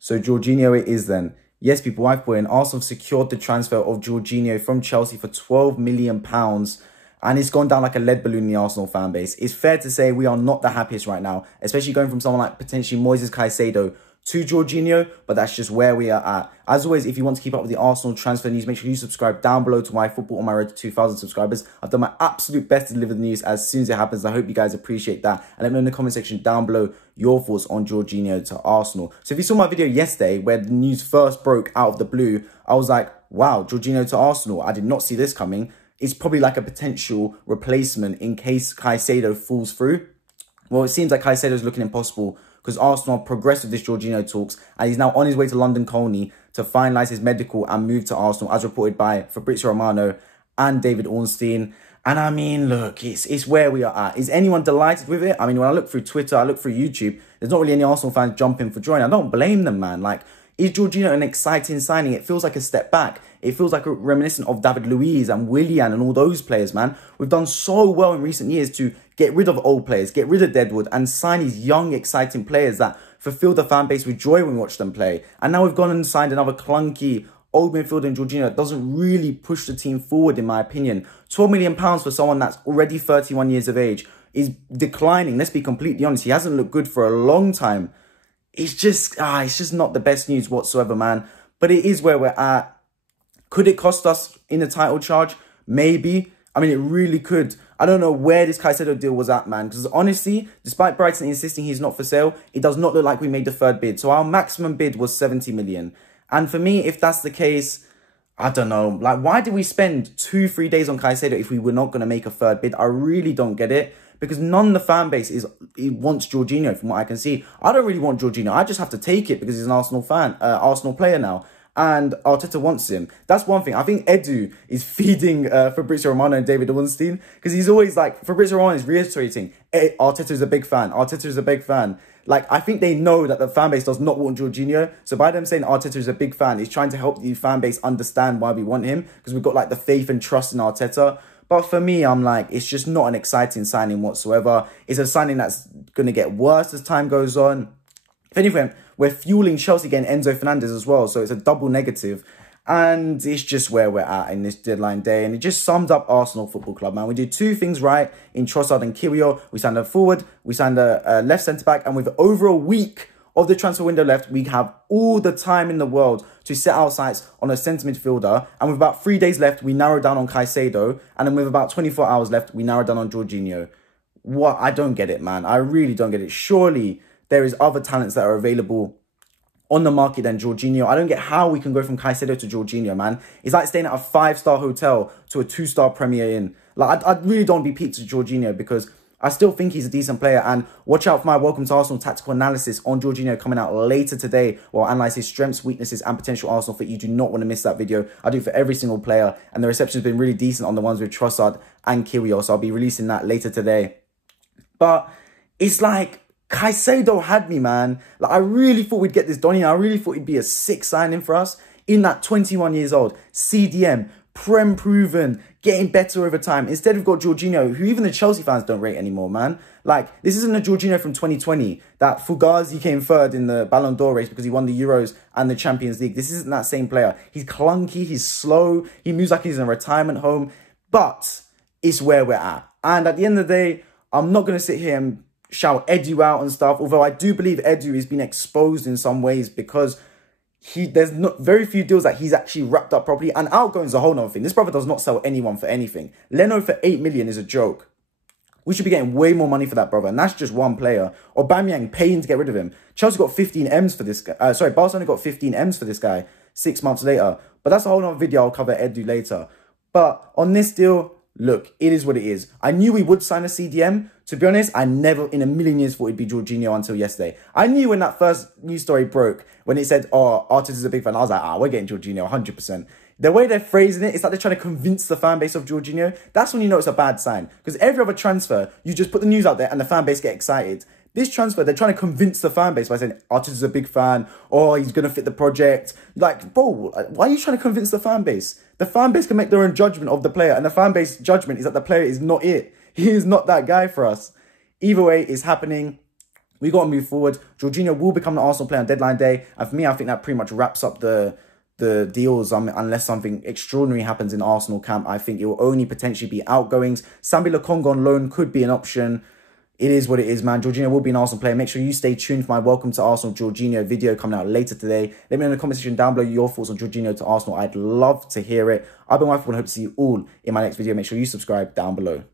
So Jorginho it is then. Yes, people, I've put in. Arsenal secured the transfer of Jorginho from Chelsea for £12 million. And it's gone down like a lead balloon in the Arsenal fan base. It's fair to say we are not the happiest right now, especially going from someone like potentially Moises Caicedo to Jorginho, but that's just where we are at. As always, if you want to keep up with the Arsenal transfer news, make sure you subscribe down below to my football on my road to 2,000 subscribers. I've done my absolute best to deliver the news as soon as it happens. I hope you guys appreciate that. And let me know in the comment section down below your thoughts on Jorginho to Arsenal. So if you saw my video yesterday where the news first broke out of the blue, I was like, wow, Jorginho to Arsenal. I did not see this coming. It's probably like a potential replacement in case Caicedo falls through. Well, it seems like Caicedo is looking impossible because Arsenal progressed with this Jorginho talks and he's now on his way to London Colney to finalise his medical and move to Arsenal, as reported by FABRIZIO Romano and David Ornstein. And I mean, look, it's where we are at. Is anyone delighted with it? I mean, when I look through Twitter, I look through YouTube, there's not really any Arsenal fans jumping for joy. And I don't blame them, man. Like, is Jorginho an exciting signing? It feels like a step back. It feels like a reminiscent of David Luiz and Willian and all those players, man. We've done so well in recent years to get rid of old players, get rid of Deadwood and sign these young, exciting players that fulfill the fan base with joy when we watch them play. And now we've gone and signed another clunky old midfielder in Jorginho that doesn't really push the team forward, in my opinion. £12 million for someone that's already 31 years of age is declining. Let's be completely honest. He hasn't looked good for a long time. It's just not the best news whatsoever, man. But it is where we're at. Could it cost us in the title charge? Maybe. I mean, it really could. I don't know where this Caicedo deal was at, man. Because honestly, despite Brighton insisting he's not for sale, it does not look like we made the third bid. So our maximum bid was 70 million. And for me, if that's the case, I don't know. Like, why did we spend 2-3 days on Caicedo if we were not going to make a third bid? I really don't get it. Because none of the fan base wants Jorginho, from what I can see. I don't really want Jorginho. I just have to take it because he's an Arsenal fan, Arsenal player now. And Arteta wants him. That's one thing. I think Edu is feeding FABRIZIO Romano and David Ornstein because he's always like, FABRIZIO Romano is reiterating, Arteta is a big fan. Arteta is a big fan. Like, I think they know that the fan base does not want Jorginho. So by them saying Arteta is a big fan, he's trying to help the fan base understand why we want him because we've got like the faith and trust in Arteta. But for me, I'm like, it's just not an exciting signing whatsoever. It's a signing that's going to get worse as time goes on. If anything, we're fueling Chelsea getting Enzo Fernandez as well. So it's a double negative. And it's just where we're at in this deadline day. And it just sums up Arsenal Football Club, man. We did two things right in Trossard and Kiwior. We signed a forward. We signed a left centre-back. And with over a week of the transfer window left, we have all the time in the world to set our sights on a centre midfielder. And with about 3 days left, we narrowed down on Caicedo. And then with about 24 hours left, we narrowed down on Jorginho. What? I don't get it, man. I really don't get it. Surely there is other talents that are available on the market than Jorginho. I don't get how we can go from Caicedo to Jorginho, man. It's like staying at a 5-star hotel to a 2-star Premier Inn. Like, I really don't be peaked to Jorginho because I still think he's a decent player. And watch out for my Welcome to Arsenal tactical analysis on Jorginho coming out later today, where I'll analyse his strengths, weaknesses, and potential Arsenal fit. You do not want to miss that video. I do it for every single player. And the reception's been really decent on the ones with Trossard and Kiwior. So I'll be releasing that later today. But it's like, Caicedo had me, man. Like, I really thought we'd get this done. I really thought he'd be a sick signing for us. In that 21 years old, CDM, Prem proven, getting better over time. Instead, we've got Jorginho, who even the Chelsea fans don't rate anymore, man. Like, this isn't a Jorginho from 2020 that Fugazi came third in the Ballon d'Or race because he won the Euros and the Champions League. This isn't that same player. He's clunky, he's slow, he moves like he's in a retirement home. But it's where we're at. And at the end of the day, I'm not going to sit here and shout Edu out and stuff, although I do believe Edu has been exposed in some ways because there's not very few deals that he's actually wrapped up properly, and outgoing's a whole nother thing. This brother does not sell anyone for anything. Leno for 8 million is a joke. We should be getting way more money for that brother, and that's just one player. Aubameyang paying to get rid of him. Chelsea got 15 M's for this guy. Barcelona got 15 M's for this guy 6 months later. But that's a whole nother video. I'll cover Edu later. But on this deal, look, it is what it is. I knew we would sign a CDM. To be honest, I never in a million years thought it'd be Jorginho until yesterday. I knew when that first news story broke, when it said, oh, Arteta's a big fan, I was like, we're getting Jorginho 100%. The way they're phrasing it, it's like they're trying to convince the fan base of Jorginho. That's when you know it's a bad sign. Because every other transfer, you just put the news out there and the fan base get excited. This transfer, they're trying to convince the fan base by saying, Arteta's a big fan, or he's going to fit the project. Like, bro, why are you trying to convince the fan base? The fan base can make their own judgment of the player, and the fan base judgment is that the player is not it. He is not that guy for us. Either way, it's happening. We got to move forward. Jorginho will become an Arsenal player on deadline day. And for me, I think that pretty much wraps up the deals, unless something extraordinary happens in Arsenal camp. I think it will only potentially be outgoings. Sambi Lokonga on loan could be an option. It is what it is, man. Jorginho will be an Arsenal player. Make sure you stay tuned for my Welcome to Arsenal Jorginho video coming out later today. Let me know in the comment section down below your thoughts on Jorginho to Arsenal. I'd love to hear it. I've been Wifey and hope to see you all in my next video. Make sure you subscribe down below.